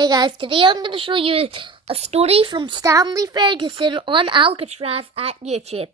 Hey guys, today I'm going to show you a story from Stanley Ferguson on Alcatraz at YouTube.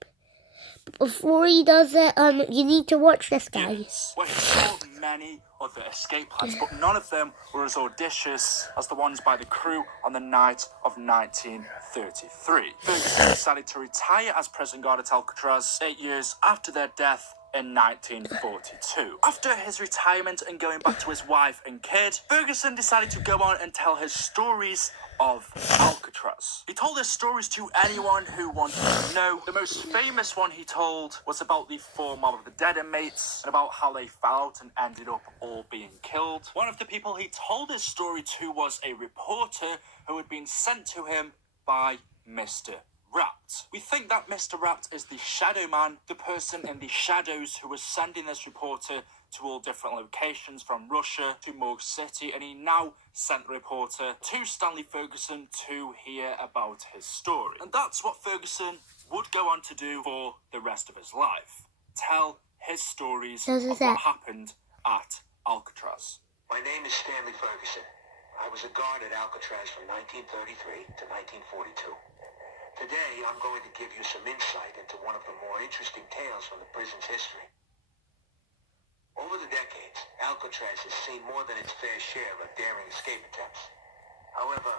But before he does it, you need to watch this, guys. Yes, where he saw many other escape plans, but none of them were as audacious as the ones by the crew on the night of 1933. Ferguson decided to retire as prison guard at Alcatraz 8 years after their death in 1942. After his retirement and going back to his wife and kid, Ferguson decided to go on and tell his stories of Alcatraz. He told his stories to anyone who wanted to know. The most famous one he told was about the form of the dead inmates and about how they fell out and ended up all being killed. One of the people he told his story to was a reporter who had been sent to him by Mr. Rapt. We think that Mr. Rapt is the shadow man, the person in the shadows who was sending this reporter to all different locations from Russia to Morgue City, and he now sent the reporter to Stanley Ferguson to hear about his story. And that's what Ferguson would go on to do for the rest of his life. Tell his stories of what happened at Alcatraz. My name is Stanley Ferguson. I was a guard at Alcatraz from 1933 to 1942. Today, I'm going to give you some insight into one of the more interesting tales from the prison's history. Over the decades, Alcatraz has seen more than its fair share of daring escape attempts. However,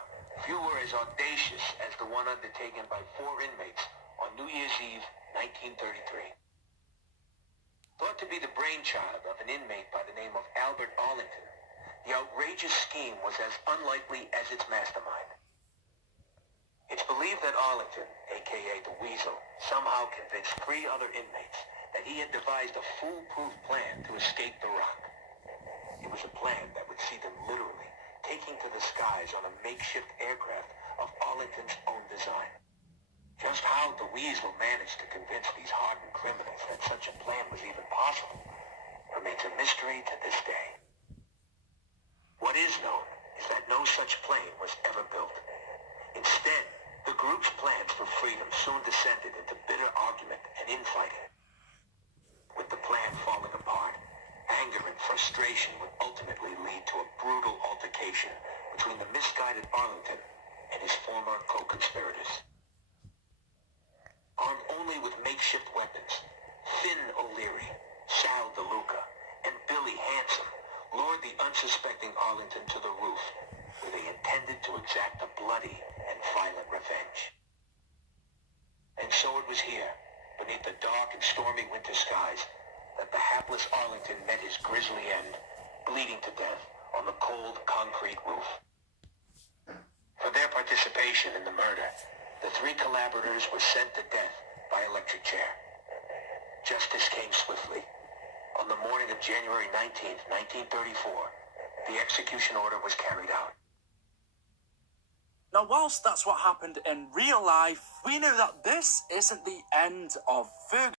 few were as audacious as the one undertaken by 4 inmates on New Year's Eve, 1933. Thought to be the brainchild of an inmate by the name of Albert Arlington, the outrageous scheme was as unlikely as its mastermind. It's believed that Arlington, aka the Weasel, somehow convinced 3 other inmates that he had devised a foolproof plan to escape the rock. It was a plan that would see them literally taking to the skies on a makeshift aircraft of Arlington's own design. Just how the Weasel managed to convince these hardened criminals that such a plan was even possible remains a mystery to this day. What is known is that no such plane was ever built. Instead, the group's plans for freedom soon descended into bitter argument and infighting. With the plan falling apart, anger and frustration would ultimately lead to a brutal altercation between the misguided Arlington and his former co-conspirators. Armed only with makeshift weapons, Finn O'Leary, Sal DeLuca, and Billy Hanson lured the unsuspecting Arlington to the roof, where they intended to exact a bloody and violent revenge. And so it was here, beneath the dark and stormy winter skies, that the hapless Arlington met his grisly end, bleeding to death on the cold concrete roof. For their participation in the murder, the 3 collaborators were sent to death by electric chair. Justice came swiftly. On the morning of January 19th, 1934, the execution order was carried out. Now, whilst that's what happened in real life, we know that this isn't the end of Ferguson.